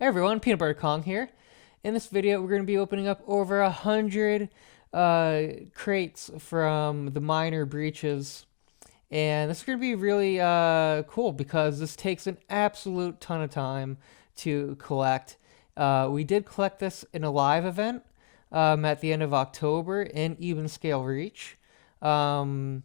Hey everyone, Peanut Butter Kong here. In this video, we're going to be opening up over 100 crates from the minor breaches. And this is going to be really cool because this takes an absolute ton of time to collect. We did collect this in a live event at the end of October in Even Scale Reach. So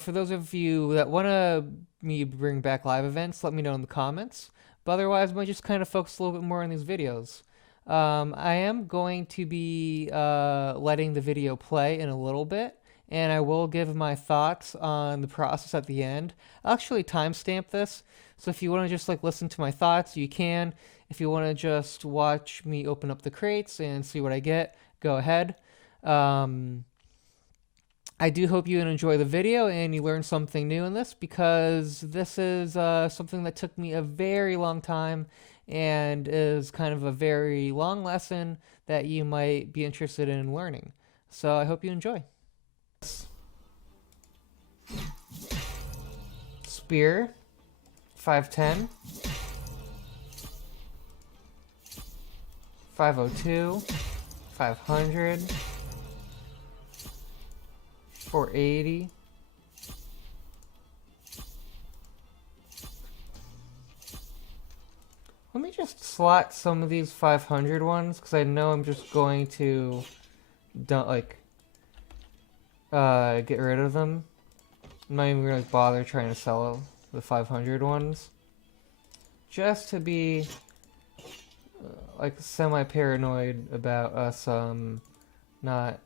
for those of you that want to me bring back live events, let me know in the comments. But otherwise, I might just kind of focus a little bit more on these videos. I am going to be letting the video play in a little bit, and I will give my thoughts on the process at the end. I'll actually timestamp this, so if you want to just like listen to my thoughts, you can. If you want to just watch me open up the crates and see what I get, go ahead. I do hope you enjoy the video and you learn something new in this because this is something that took me a very long time and is kind of a very long lesson that you might be interested in learning. So I hope you enjoy. Spear, 510, 502, 500, 480, let me just slot some of these 500 ones because I know I'm just going to get rid of them. I'm not even going to bother trying to sell the 500 ones just to be like semi-paranoid about us not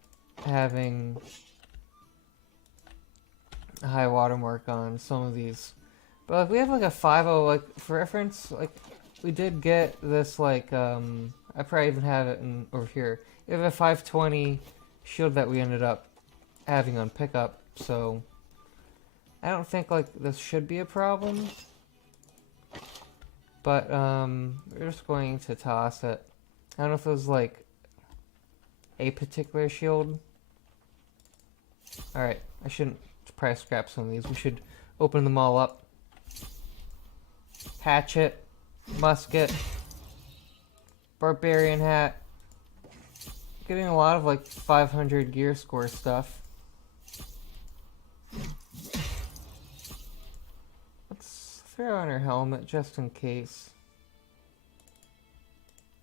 having a high watermark on some of these. But like we have like a 5.0, like for reference, like we did get this like I probably even have it over here. We have a 520 shield that we ended up having on pickup, so I don't think like this should be a problem. But we're just going to toss it. I don't know if it was like a particular shield. Alright, I shouldn't probably scrap some of these. We should open them all up. Hatchet, musket, barbarian hat. Getting a lot of like 500 gear score stuff. Let's throw on our helmet just in case.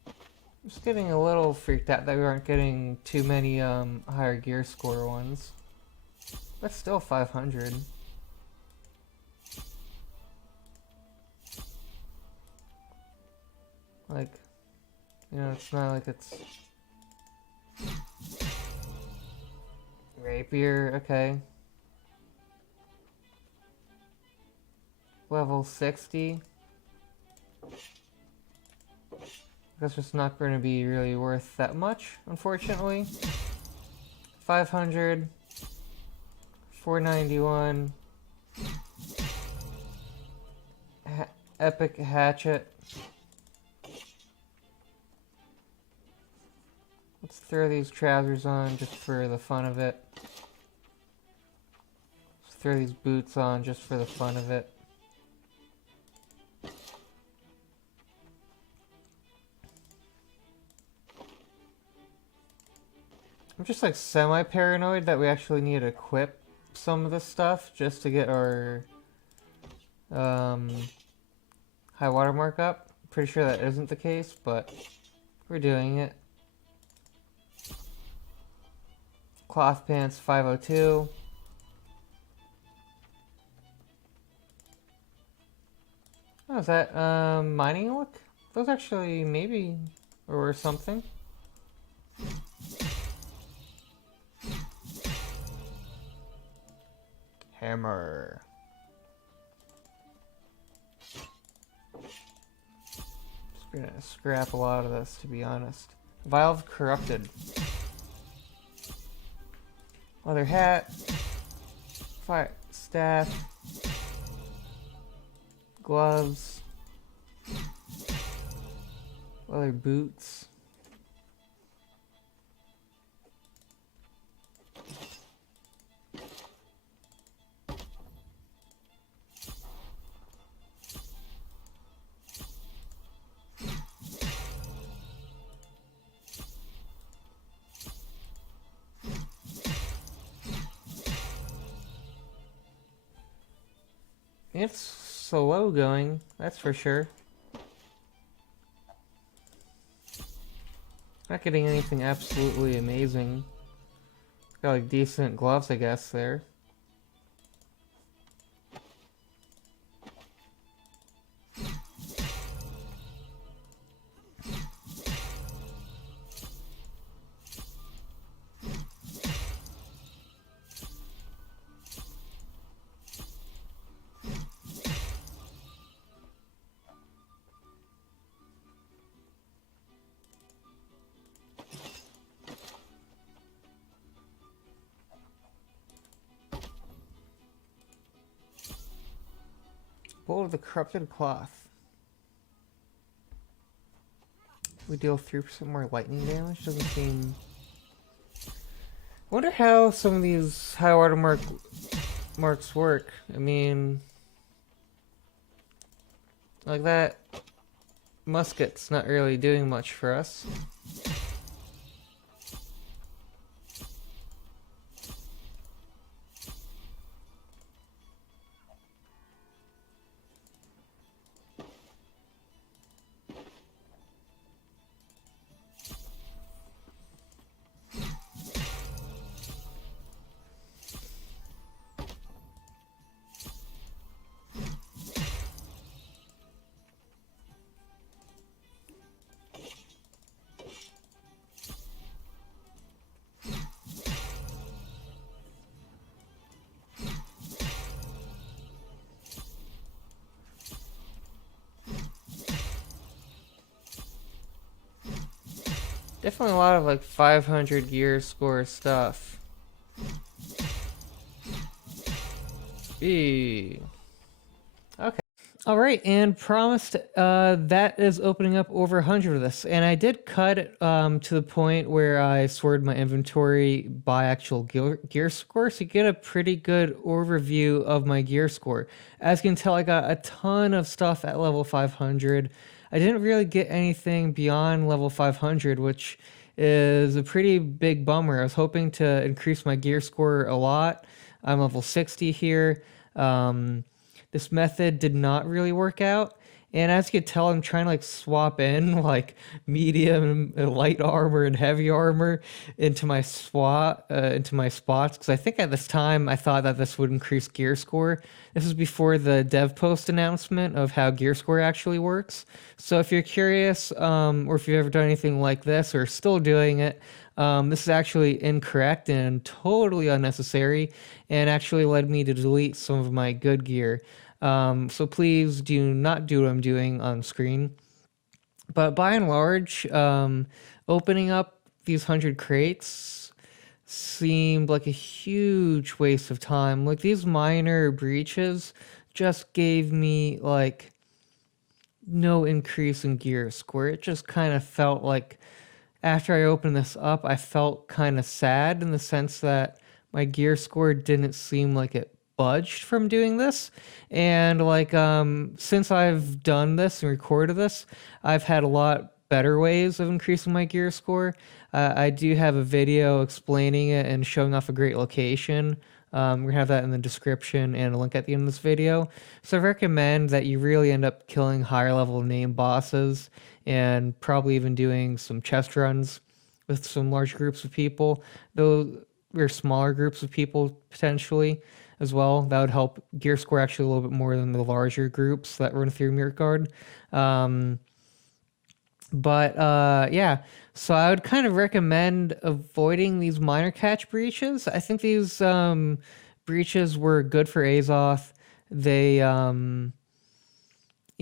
I'm just getting a little freaked out that we aren't getting too many higher gear score ones. But still 500. Like, you know, it's not like it's rapier, okay. Level 60. That's just not going to be really worth that much, unfortunately. 500. 491. Epic hatchet. Let's throw these trousers on just for the fun of it. Let's throw these boots on just for the fun of it. I'm just like semi-paranoid that we actually need to equip some of this stuff just to get our high watermark up. Pretty sure that isn't the case, but we're doing it. Cloth pants 502. Oh, is that mining look? Those actually maybe or something. Hammer. Just gonna scrap a lot of this, to be honest. Vial of Corrupted. Leather hat. Fire staff. Gloves. Leather boots. It's slow going, that's for sure. Not getting anything absolutely amazing. Got like decent gloves, I guess, there. Bowl of the Corrupted Cloth. We deal 3% more lightning damage. Doesn't seem... I wonder how some of these high water marks work. I mean... Like that musket's not really doing much for us. Definitely a lot of like 500 gear score stuff. Eee. Okay. Alright, and promised that is opening up over 100 of this. And I did cut it to the point where I sorted my inventory by actual gear score, so you get a pretty good overview of my gear score. As you can tell, I got a ton of stuff at level 500. I didn't really get anything beyond level 500, which is a pretty big bummer. I was hoping to increase my gear score a lot. I'm level 60 here. This method did not really work out. And as you can tell, I'm trying to like swap in like medium, light armor, and heavy armor into my spots. Because I think at this time I thought that this would increase gear score. This is before the dev post announcement of how gear score actually works. So if you're curious, or if you've ever done anything like this or still doing it, this is actually incorrect and totally unnecessary, and actually led me to delete some of my good gear. So please do not do what I'm doing on screen. But by and large, opening up these 100 crates seemed like a huge waste of time. Like, these minor breaches just gave me like no increase in gear score. It just kind of felt like after I opened this up, I felt kind of sad in the sense that my gear score didn't seem like it budged from doing this. And like since I've done this and recorded this, I've had a lot better ways of increasing my gear score. I do have a video explaining it and showing off a great location. We're gonna have that in the description and a link at the end of this video. So I recommend that you really end up killing higher level name bosses and probably even doing some chest runs with some large groups of people, though or smaller groups of people potentially as well. That would help gear score actually a little bit more than the larger groups that run through Mirkgard. Yeah, so I would kind of recommend avoiding these minor catch breaches. I think these breaches were good for Azoth. They, you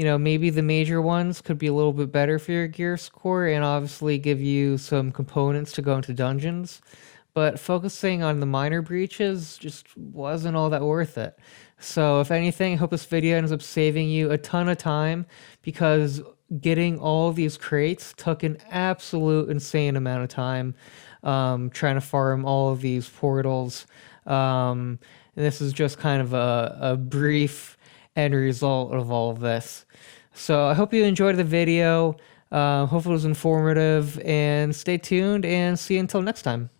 know, maybe the major ones could be a little bit better for your gear score and obviously give you some components to go into dungeons. But focusing on the minor breaches just wasn't all that worth it. So if anything, I hope this video ends up saving you a ton of time, because getting all these crates took an absolute insane amount of time, trying to farm all of these portals. And this is just kind of a brief end result of all of this. So I hope you enjoyed the video. Hopefully it was informative, and stay tuned and see you until next time.